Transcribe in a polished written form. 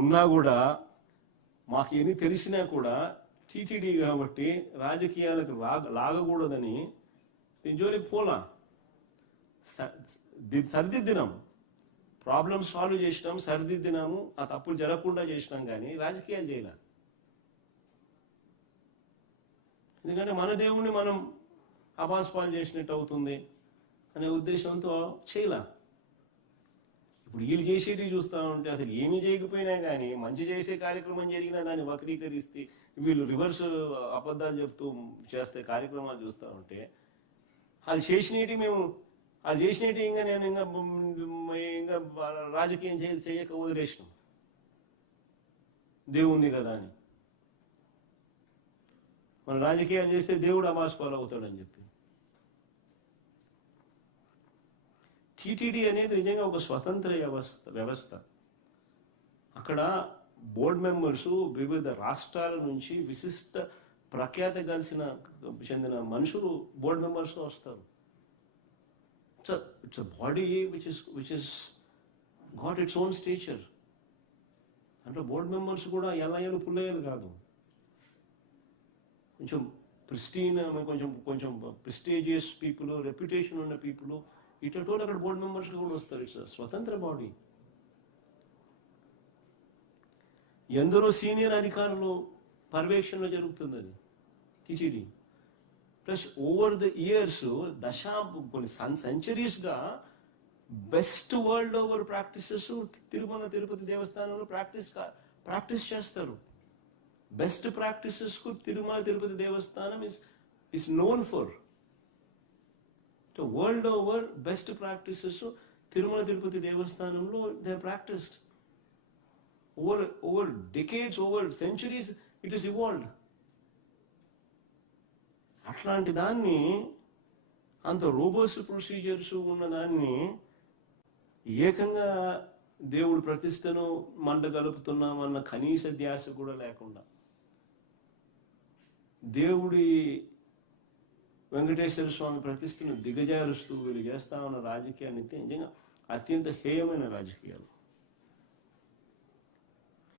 ఉన్నా కూడా మాకు ఎన్ని తెలిసినా కూడా టీటీడీ కాబట్టి రాజకీయాలకు లాగకూడదని దీని జోలికి పోలా. సరిదిద్దినాం, ప్రాబ్లమ్స్ సాల్వ్ చేసినాం, సరిదిద్దినాము, ఆ తప్పులు జరగకుండా చేసినాం, కానీ రాజకీయాలు చేయలే. ఎందుకంటే మన దేవుణ్ణి మనం అపాస్పాలు చేసినట్టు అవుతుంది అనే ఉద్దేశంతో చేయలే. ఇప్పుడు వీళ్ళు చేసేటివి చూస్తూ ఉంటే అసలు ఏమీ చేయకపోయినా కానీ మంచి చేసే కార్యక్రమం జరిగినా దాన్ని వక్రీకరిస్తే వీళ్ళు రివర్స్ అబద్ధాలు చెప్తూ చేస్తే కార్యక్రమాలు చూస్తూ ఉంటే వాళ్ళు చేసినవి ఇంకా నేను ఇంకా రాజకీయం చేయక వదిలేసినాం, దేవుంది కదా అని. మన రాజకీయాలు చేస్తే దేవుడు అమాస్పాలు అవుతాడని చెప్పి. టీటీడీ అనేది నిజంగా ఒక స్వతంత్ర వ్యవస్థ. అక్కడ బోర్డు మెంబర్సు వివిధ రాష్ట్రాల నుంచి విశిష్ట ప్రఖ్యాతి చెందిన మనుషులు బోర్డు మెంబర్స్గా వస్తారు. It's a body which is got its own stature. అంటే బోర్డు మెంబర్స్ కూడా ఎల్లయ్యలు పుల్లయ్యలు కాదు, కొంచెం ప్రిస్టీన్, కొంచెం ప్రిస్టేజియస్ పీపుల్, రెప్యుటేషన్ ఉన్న పీపుల్ ఇటోళ్ళు అక్కడ బోర్డు మెంబర్స్గా కూడా వస్తారు. ఇట్స్ స్వతంత్ర బాడీ. ఎందరో సీనియర్ అధికారులు పర్యవేక్షణలో జరుగుతుంది అది TTD. Plus over the years కొన్ని సెంచరీస్గా best world over practices Tirumala Tirupati దేవస్థానంలో ప్రాక్టీస్ చేస్తారు. బెస్ట్ ప్రాక్టీసెస్ కు Tirumala Tirupati Devasthanam is known for. World over best practices Tirumala Tirupati దేవస్థానంలో they practised. over decades, over centuries, it is evolved. అట్లాంటి దాన్ని, అంత రోబోస్ట్ ప్రొసీజర్స్ ఉన్నదాన్ని ఏకంగా దేవుడి ప్రతిష్టను మంట గలుపుతున్నామన్న కనీస ధ్యాస కూడా లేకుండా దేవుడి వెంకటేశ్వర స్వామి ప్రతిష్టను దిగజారుస్తూ వీళ్ళు చేస్తా ఉన్న రాజకీయాన్ని నిజంగా అత్యంత హేయమైన రాజకీయాలు.